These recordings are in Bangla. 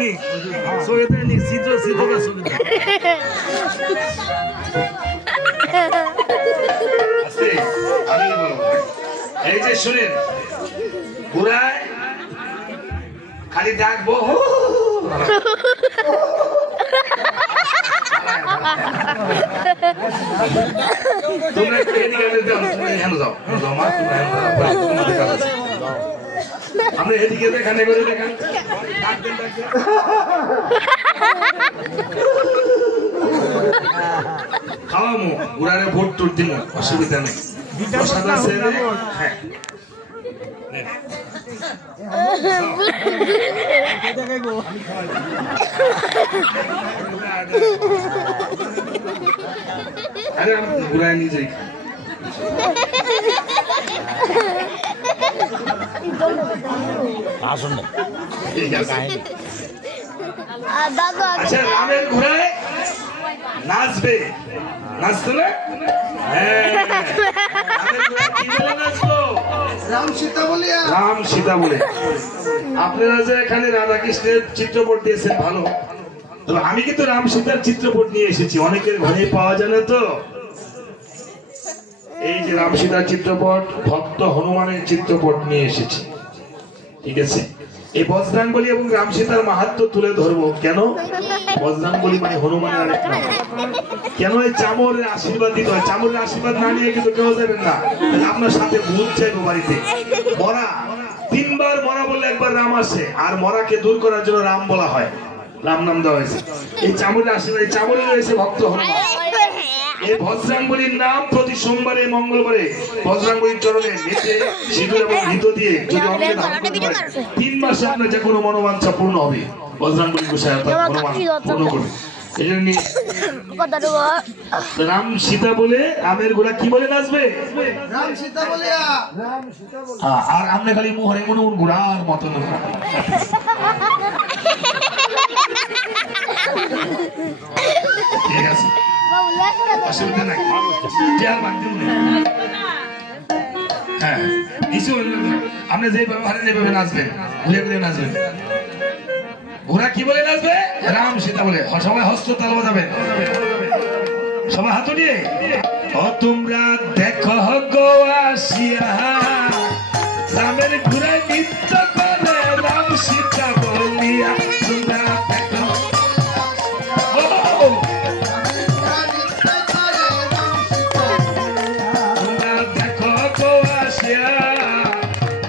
নি সোয়েতে নি সিদ্ধ সিদ্ধ না সোয়েতে আস্তে আমি বলবো এই যে শুনেন বুড়ায় খালি ডাকবো তোমরা এদিকে যাও আমরা এদিকে দেখানে করে দেখান খাওয়ামো উড়ারে ভোট টুট দিব অসুবিধা নেই হ্যাঁ আরে আমি ঘুরাই নিয়ে যাই আসুন আচ্ছা রামের ঘোড়ায় নাচবে নাচতো না রাম সীতা বলে আপনারা যে এখানে রাধা কৃষ্ণের চিত্রপট দিয়েছেন ভালো তবে আমি কিন্তু রাম সীতার চিত্রপট নিয়ে এসেছি অনেকের ঘরে পাওয়া যায় না তো এই যে রাম সীতার চিত্রপট ভক্ত হনুমানের চিত্রপট নিয়ে এসেছি ঠিক আছে এই বজরাঙ্গবলী এবং রাম সীতার মাহাত্ম্য তুলে ধরবো কেন বজরাঙ্গবলী মানে হনুমানের আরেক নাম কেন এই চামরের আশীর্বাদ দিতে হয় চামরের আশীর্বাদ না নিয়ে কিন্তু কেউ যাবেন না আপনার সাথে ভূত চাইবো বাড়িতে মরা 3 বার মরা বললে একবার রাম আসে আর মরাকে দূর করার জন্য রাম বলা হয় রাম নাম দেওয়া হয়েছে এই চামরের আশীর্বাদ এই চামরে রয়েছে ভক্ত হনুমান এই বজরাঙ্গবলীর নাম প্রতি সোমবারে মঙ্গলবারে বজরাঙ্গবলীর চরণে নেচে সিঁদুর এবং ঘৃত দিয়ে যদি অঙ্গে ধারণ করতে পারে 3 মাসে আপনার যে কোনো মনোবাঞ্ছা পূর্ণ হবে বজরাঙ্গবলী গোসাই হনুমান পূর্ণ করবে এই জন্য রাম সীতা বলে রামের ঘোড়া কি বলে নাচবে রাম সীতা বলে আর আপনি খালি মোহরে মনে ঘোড়ার মতন ঠিক আছে অসুবিধা নাই হ্যাঁ আপনি যে ব্যবহারে নেবে নাচবেন ঘুরে ঘুরে নাচবেন ঘোড়া কি বলে নাচবে রাম সীতা বলে সবাই হস্ত তাল বাজাবেন সবাই হাত নিয়ে ও তোমরা দেখো গো আসিয়া রামের ঘোড়ায় নৃত্য করে রাম সীতা বলিয়া তোমরা দেখো তোমরা দেখো গো আসিয়া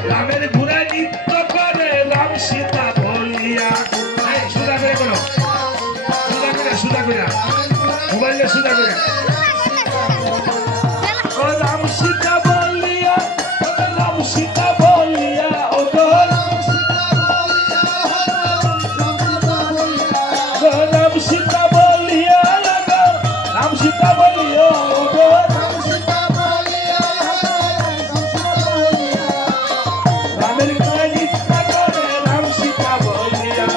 রামের ঘোড়ায় নৃত্য করে রাম সীতা বলিয়া সুদা করে মোবাইলে সুদা করে রাম সীতা বলিয়া রাম সীতা বলিয়া ও রাম সীতা বলিয়া রাম সীতা বলিয়া রামের গায়ে নৃত্য করে রাম সীতা বলিয়া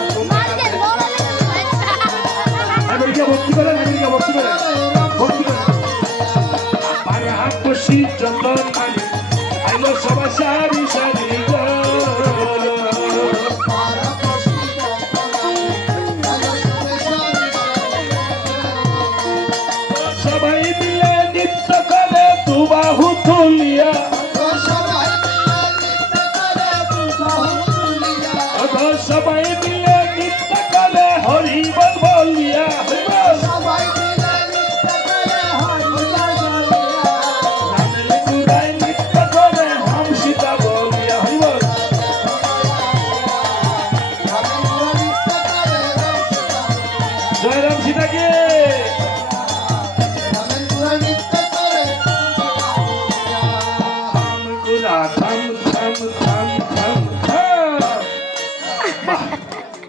ভক্তি করেন ভক্তি করেন ভক্তি করেন খুশি চন্দন মানে আইলো সবাই সারি সারি সবাই মিলে নৃত্য করে দু বাহু তুলিয়া সবাই মিলে নৃত্য করে হরি বল বলিয়া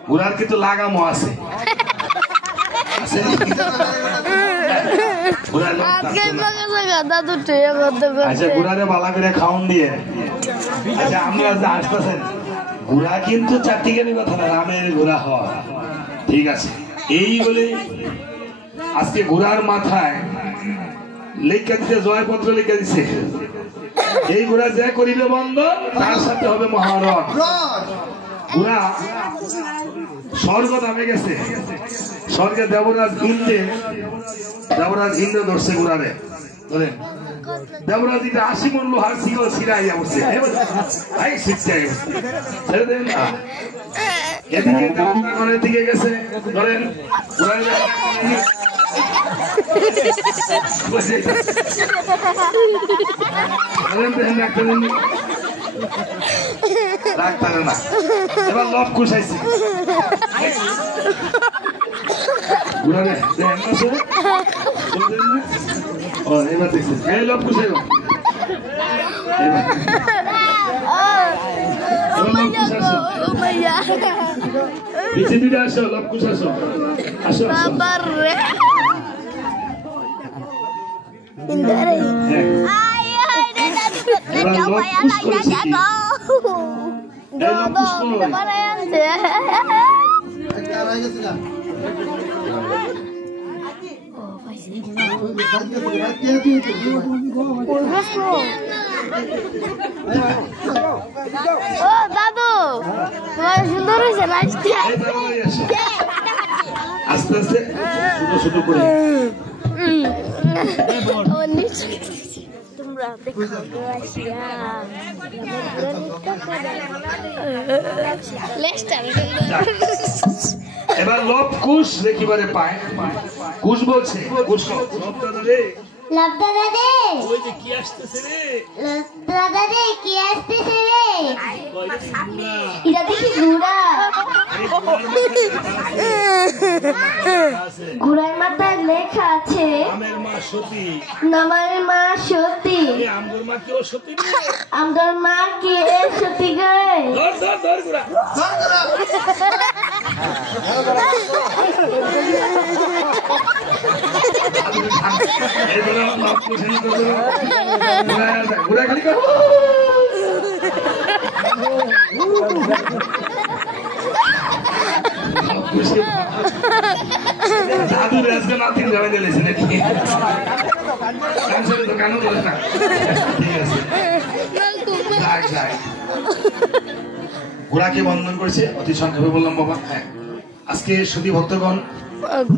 ঘোড়ার কিন্তু লাগামো আছে আচ্ছা ঘোড়ারে বালা করে খাওন দিয়ে আচ্ছা আমরা আসতেছেন ঘোড়া কিন্তু চারটিখানি কথা না রামের ঘোড়া হওয়া ঠিক আছে এই বলে আজকে ঘোড়ার মাথায় লেখা দিতে জয়পত্র লেখা দিছে এই ঘোড়া যে করিবে বন্ধন তার সাথে হবে মহারণ। ঘোড়া স্বর্গ নামে গেছে, স্বর্গে দেবরাজ ইন্দ্র ধরছে ঘোড়ারে, দেবরাজ 80 মন লোহার শিকল ছিড়াইয়া বসছে, ছেড়ে দেন না। এদিকে ঘরের দিকে গেছে, ধরেন রাখতারে না। এবার লব কুসাইছি এবার দেখছি এই লব কুসাইব, পিছিয়ে দিকে আসো, লব কুস আসো, আসো দাদু তোমার সুন্দর হয়েছে নাচতে। আস্তে আস্তে ছোট ছোট করে তোমরা দেখো এবার লব কুশ দেখিবারে পায়, কুশ বলছে কুশ দাদা রে ওই যে কি আসতেছে রে, দাদা রে কি আসতেছে রে, এটা দেখি ঘোড়া, ঘোড়ার মাথায় লেখা আছে নামের মা সতী, নামের মা সতী, আমগর মা কেউ সতী রে, আমগর মা কে সতী গে, ধর ধর ধর ঘোড়া ঘোড়া খালি কর জাদুর আজকে নাতিন যাবে দিলেছে নাকি তো কানো ধরে না, ঠিক আছে ঘোড়াকে বন্ধন করেছে। অতি সংক্ষেপে বললাম বাবা। হ্যাঁ, আজকে সুধী ভক্তগণ,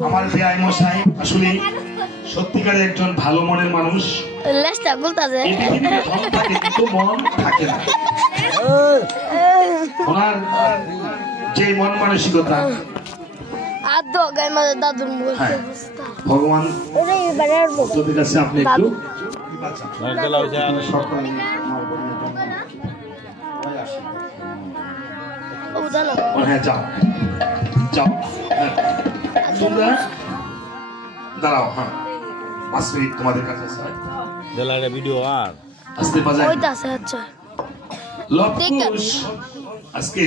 আমার বেআই মশাই আসলে সত্যিকারের একজন ভালো মনের মানুষ। এই পৃথিবীতে ধন থাকে কিন্তু মন থাকে না। ওনার যে মন মানসিকতা, ভগবান ভক্তদের কাছে আপনি একটু হ্যাঁ যাও যাও, তোমরা দাঁড়াও। হ্যাঁ 5 মিনিট তোমাদের কাছে ভিডিও আর আসতে বাজায় লব কুশ আজকে